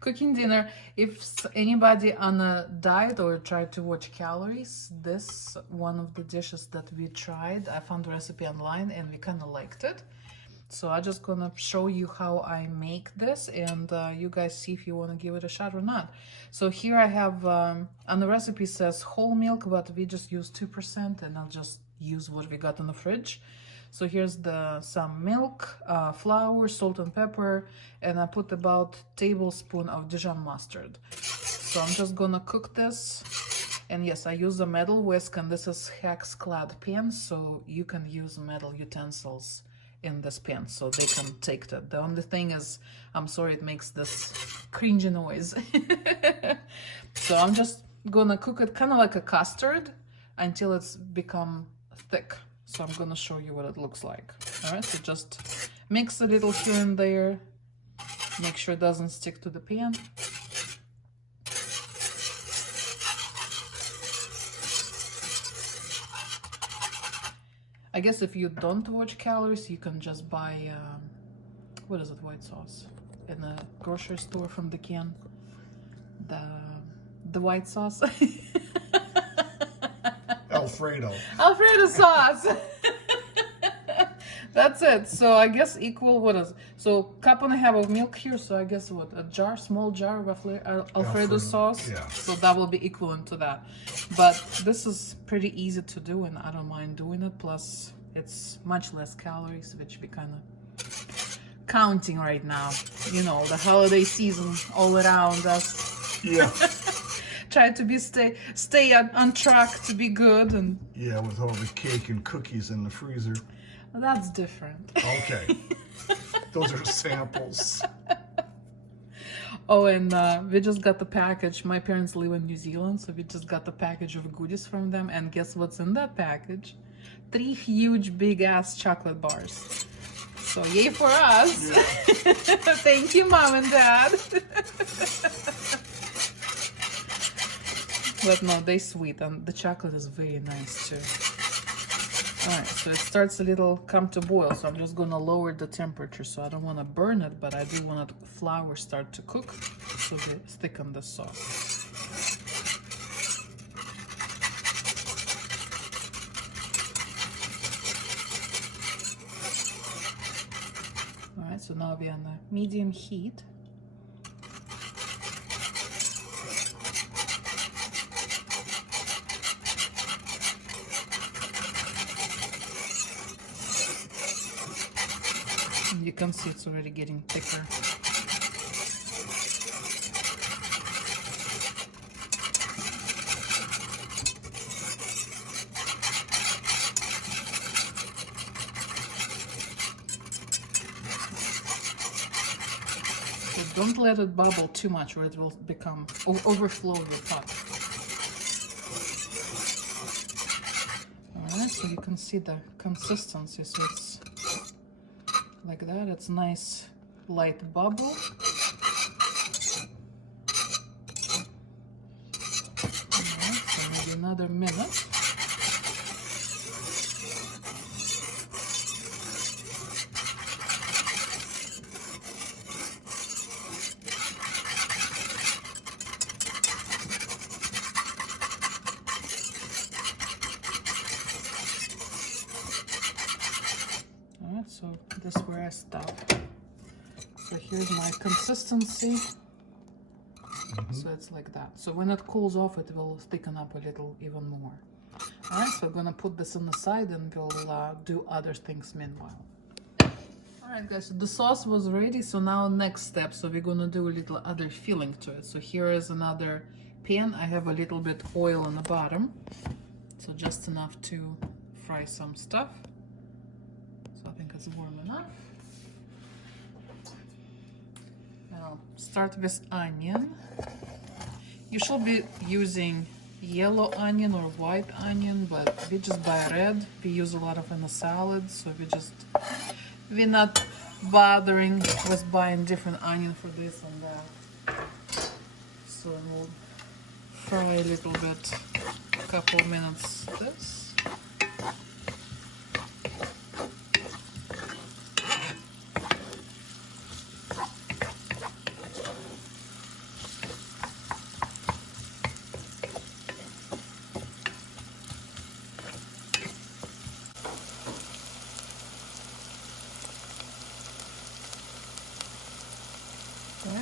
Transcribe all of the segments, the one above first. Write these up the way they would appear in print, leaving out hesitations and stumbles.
Cooking dinner. If anybody on a diet or try to watch calories, this one of the dishes that we tried. I found the recipe online and we kind of liked it. So I'm just gonna show you how I make this, and you guys see if you want to give it a shot or not. So here I have, on the recipe says whole milk, but we just use 2%, and I'll just use what we got in the fridge. So here's some milk, flour, salt and pepper, and I put about tablespoon of Dijon mustard. So I'm just gonna cook this. And yes, I use a metal whisk, and this is hex clad pan, so you can use metal utensils in this pan so they can take that. The only thing is, I'm sorry, it makes this cringy noise. So I'm just gonna cook it kind of like a custard until it's become thick. So I'm gonna show you what it looks like. All right, so just mix a little here and there, make sure it doesn't stick to the pan. I guess if you don't watch calories, you can just buy, what is it, white sauce in the grocery store from the can. The white sauce. Alfredo. Alfredo sauce. That's it. So I guess equal, what is, so cup and a half of milk here. So I guess what, a jar, small jar of Alfredo sauce. Yeah. So that will be equivalent to that. But this is pretty easy to do, and I don't mind doing it. Plus it's much less calories, which we kind of counting right now. You know, the holiday season all around us. Yeah. Try to be stay on track to be good, and yeah, with all the cake and cookies in the freezer. that's different. Okay. Those are samples. Oh, and we just got the package. My parents live in New Zealand, so we just got the package of goodies from them. And guess what's in that package? 3 huge, big-ass chocolate bars. So yay for us. Yeah. Thank you, Mom and Dad. But no, they sweet, and the chocolate is very nice too. All right, so it starts a little come to boil, so I'm just gonna lower the temperature. So I don't want to burn it, but I do want the flour start to cook, so they thicken the sauce. All right, so now we're on the medium heat. You can see it's already getting thicker. So don't let it bubble too much or it will become overflow your pot. Alright, so you can see the consistency. So it's like that. It's nice light bubble. Alright, so maybe another minute. So this is where I stop. So here's my consistency. So it's like that. So when it cools off, it will thicken up a little even more. All right, so I'm gonna put this on the side and we'll do other things meanwhile. All right, guys, so the sauce was ready. So now next step, so we're gonna do a little other filling to it. So here is another pan. I have a little bit oil on the bottom. So just enough to fry some stuff. So I think it's warm enough. And I'll start with onion. You should be using yellow onion or white onion, but we just buy red. We use a lot of in the salad, so we're not bothering with buying different onion for this and that. So we'll fry a little bit, a couple minutes this.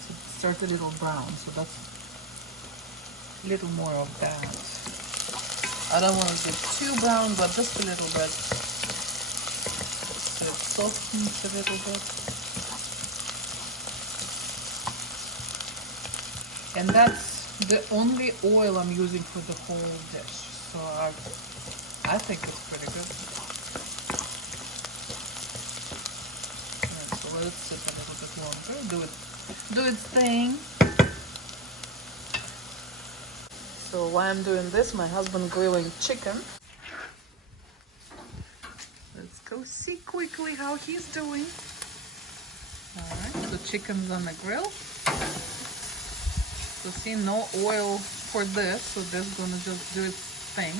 So it starts a little brown, so that's a little more of that. I don't want to get too brown, but just a little bit. So it softens a little bit. And that's the only oil I'm using for the whole dish. So I think it's pretty good. Alright, so let it sit a little bit longer. Do its thing. So while I'm doing this, my husband grilling chicken. Let's go see quickly how he's doing. Alright, so chicken's on the grill. So see, no oil for this, so this is gonna just do its thing.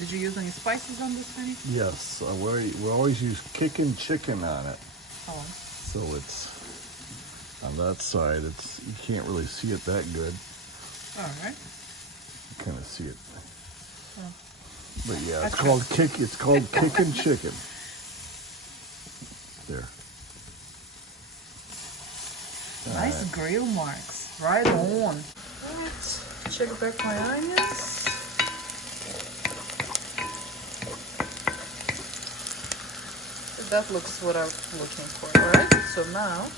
Did you use any spices on this, honey? Yes, we always use kicking chicken on it. Oh. So it's on that side. You can't really see it that good. All right. You kind of see it. Oh. But yeah, it's called kicking chicken. There. Nice grill marks. Right on. Alright, check back my onions. That looks what I'm looking for, alright? So now,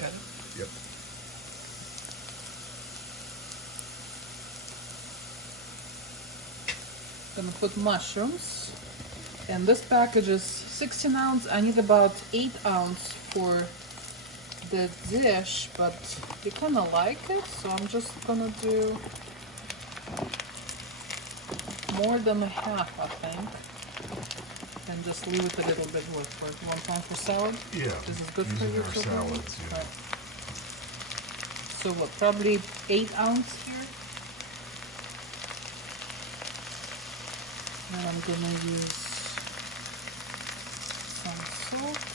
got it? Yep. Gonna put mushrooms. And this package is 16 ounce. I need about 8 ounce for the dish, but we kind of like it, so I'm just gonna do more than a half, I think, and just leave it a little bit. What, for 1 pound for salad? Yeah. This is good for using you our too, salads. Yeah. right? So what? Probably 8 ounce here, and I'm gonna use some salt.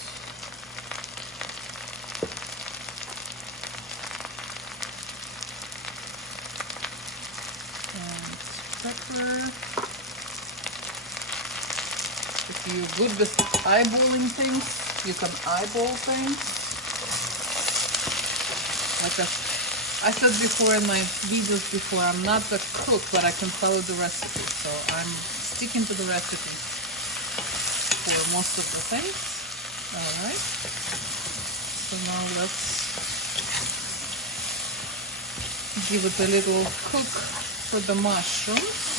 Pepper. If you're good with eyeballing things, you can eyeball things. Like I said before in my videos before, I'm not a cook, but I can follow the recipe. So I'm sticking to the recipe for most of the things. Alright. So now let's give it a little cook for the mushrooms.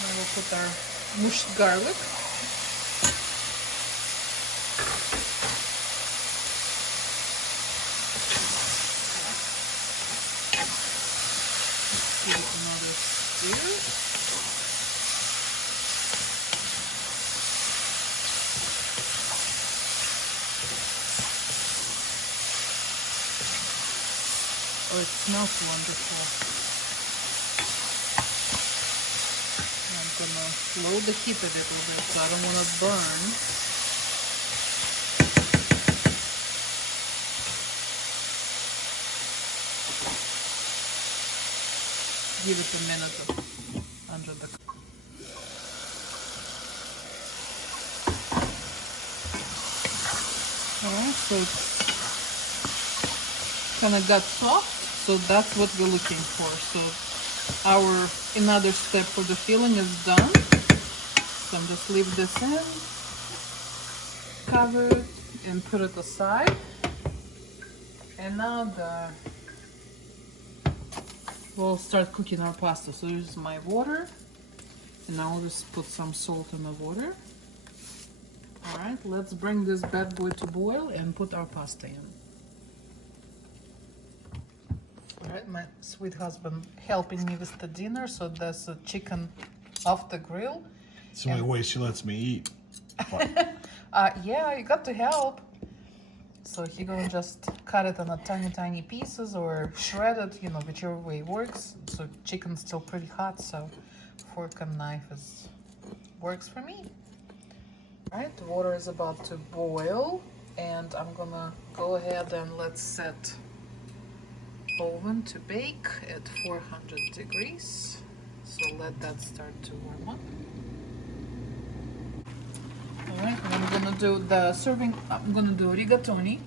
Now we'll put our mushed garlic. Give it another stir. Oh, it smells wonderful. I'm gonna lower the heat a little bit so I don't want to burn. Give it a minute under the. Alright, so it's kind of got soft, so that's what we're looking for. So our another step for the filling is done. So I'm just leave this in, cover it, and put it aside. And now we'll start cooking our pasta. So here's my water, and now I'll just put some salt in the water. All right, let's bring this bad boy to boil and put our pasta in. All right, my sweet husband helping me with the dinner. So there's a chicken off the grill. It's the only way she lets me eat. Yeah, you got to help. So he gonna just cut it in a tiny pieces or shred it, you know, whichever way works. So chicken's still pretty hot, so fork and knife works for me. All right, the water is about to boil, and I'm gonna go ahead and let's set oven to bake at 400 degrees. So let that start to warm up. Alright, and I'm gonna do the serving, I'm gonna do rigatoni.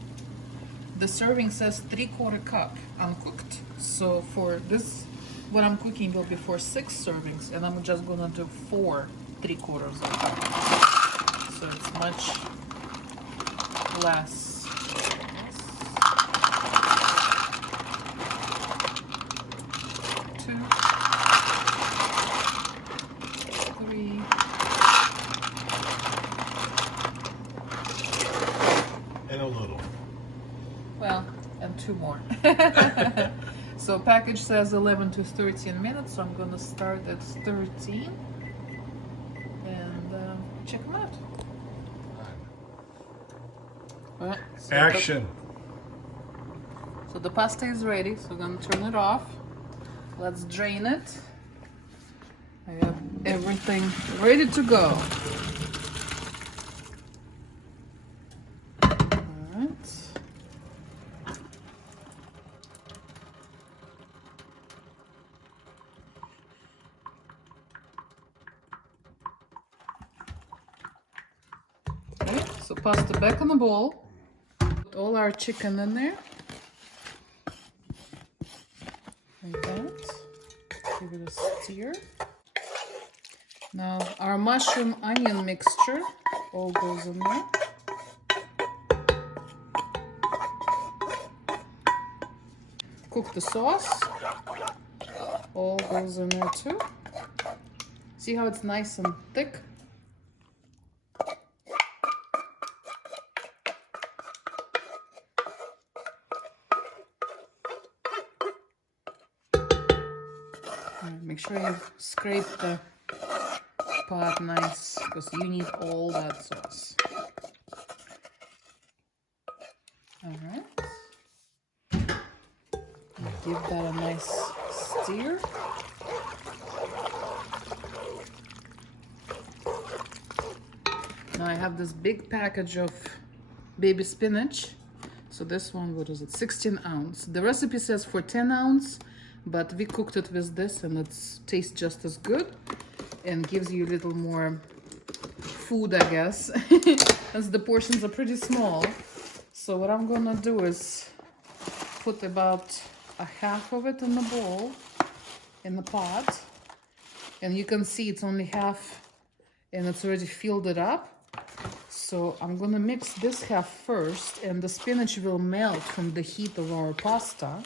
The serving says 3/4 cup uncooked. So for this, what I'm cooking will be for 6 servings, and I'm just gonna do 4 3/4 of cup. So it's much less. And a little. Well, and 2 more. So package says 11 to 13 minutes, so I'm gonna start at 13 and check them out. All right. So Action. So the pasta is ready, so I'm gonna turn it off. Let's drain it. I have everything ready to go. Okay, so pasta back in the bowl. Put all our chicken in there. Like that. Give it a stir. Now our mushroom onion mixture all goes in there. Cook the sauce. All goes in there too. See how it's nice and thick? Make sure you scrape the pot nice, because you need all that sauce. All right. Give that a nice stir. Now I have this big package of baby spinach. So this one, what is it, 16 ounce. The recipe says for 10 ounce, but we cooked it with this and it tastes just as good and gives you a little more food, I guess, as the portions are pretty small. So what I'm gonna do is put about a half of it in the bowl, in the pot, and you can see it's only half and it's already filled it up. So I'm gonna mix this half first, and the spinach will melt from the heat of our pasta.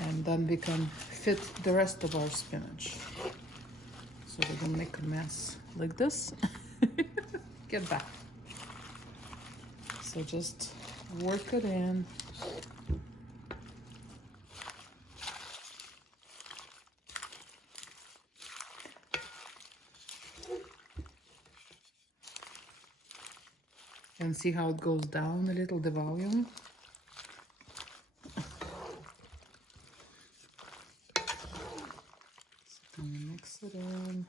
And then we can fit the rest of our spinach. So we're gonna make a mess like this. Get back. So just work it in. And see how it goes down a little, the volume. So mix it in.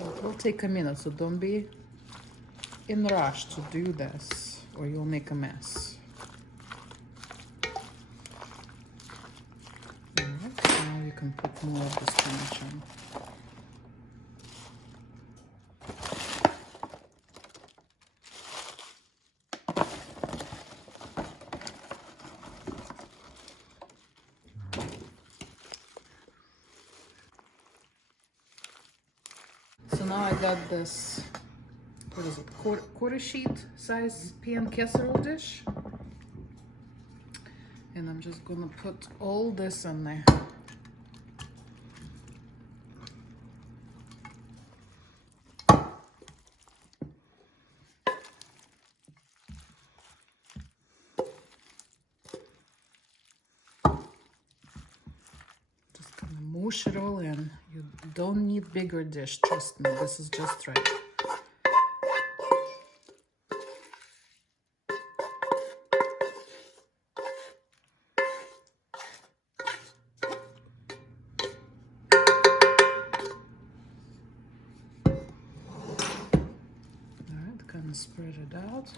It will take a minute, so don't be in a rush to do this, or you'll make a mess. Alright, now you can put more of the spinach in. So now I got this, what is it, quarter sheet size pan casserole dish. And I'm just gonna put all this in there. Just gonna push it all in. You don't need bigger dish, trust me, this is just right. Alright, kind of spread it out.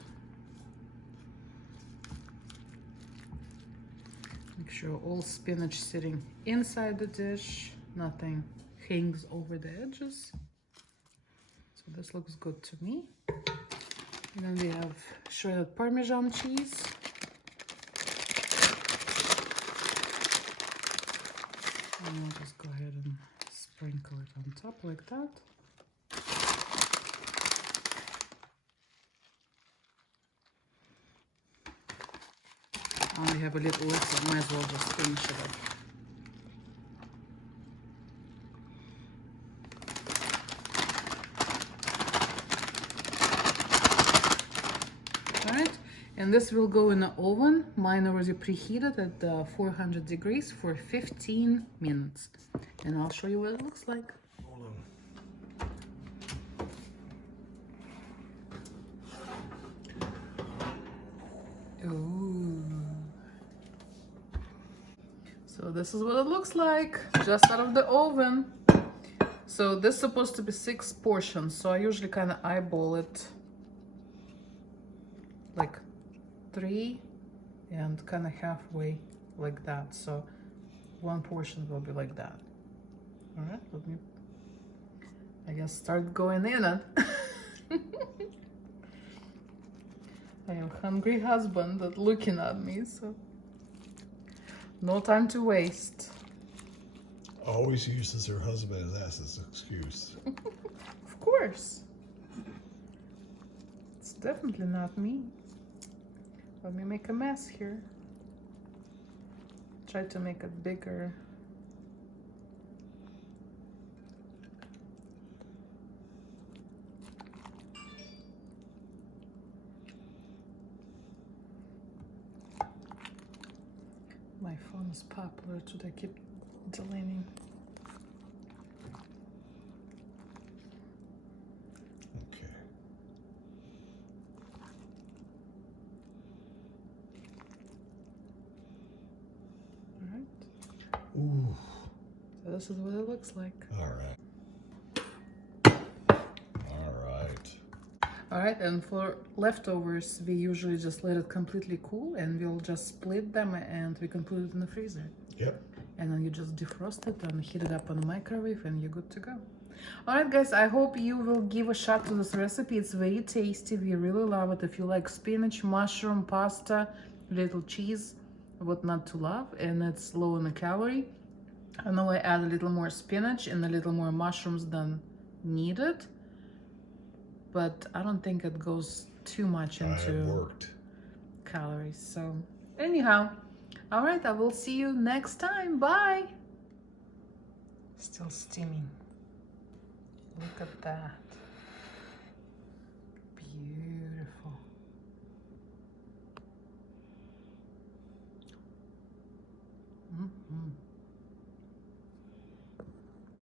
Make sure all spinach sitting inside the dish, nothing hangs over the edges. So this looks good to me. And then we have shredded Parmesan cheese. And we'll just go ahead and sprinkle it on top like that. I only have a little left, so I might as well just finish it up. Alright, and this will go in the oven. Mine already preheated at 400 degrees for 15 minutes. And I'll show you what it looks like. Hold on. Ooh. So this is what it looks like, just out of the oven. So this is supposed to be 6 portions, so I usually kind of eyeball it like 3 and kind of halfway like that. So 1 portion will be like that. All right, let me, I guess, start going in it. I have a hungry husband that's looking at me, so no time to waste. Always uses her husband as his excuse. Of course. It's definitely not me. Let me make a mess here. Try to make it bigger. My phone is popular today, I keep deleting. Okay. Alright. Ooh. So this is what it looks like. All right. Alright, and for leftovers, we usually just let it completely cool and we'll just split them and we can put it in the freezer. Yep. And then you just defrost it and heat it up on the microwave and you're good to go. Alright guys, I hope you will give a shot to this recipe. It's very tasty. We really love it. If you like spinach, mushroom, pasta, little cheese, what not to love, and it's low in the calorie. I know I add a little more spinach and a little more mushrooms than needed, but I don't think it goes too much into calories. So anyhow, all right, I will see you next time. Bye. Still steaming. Look at that. Beautiful. Mm-hmm.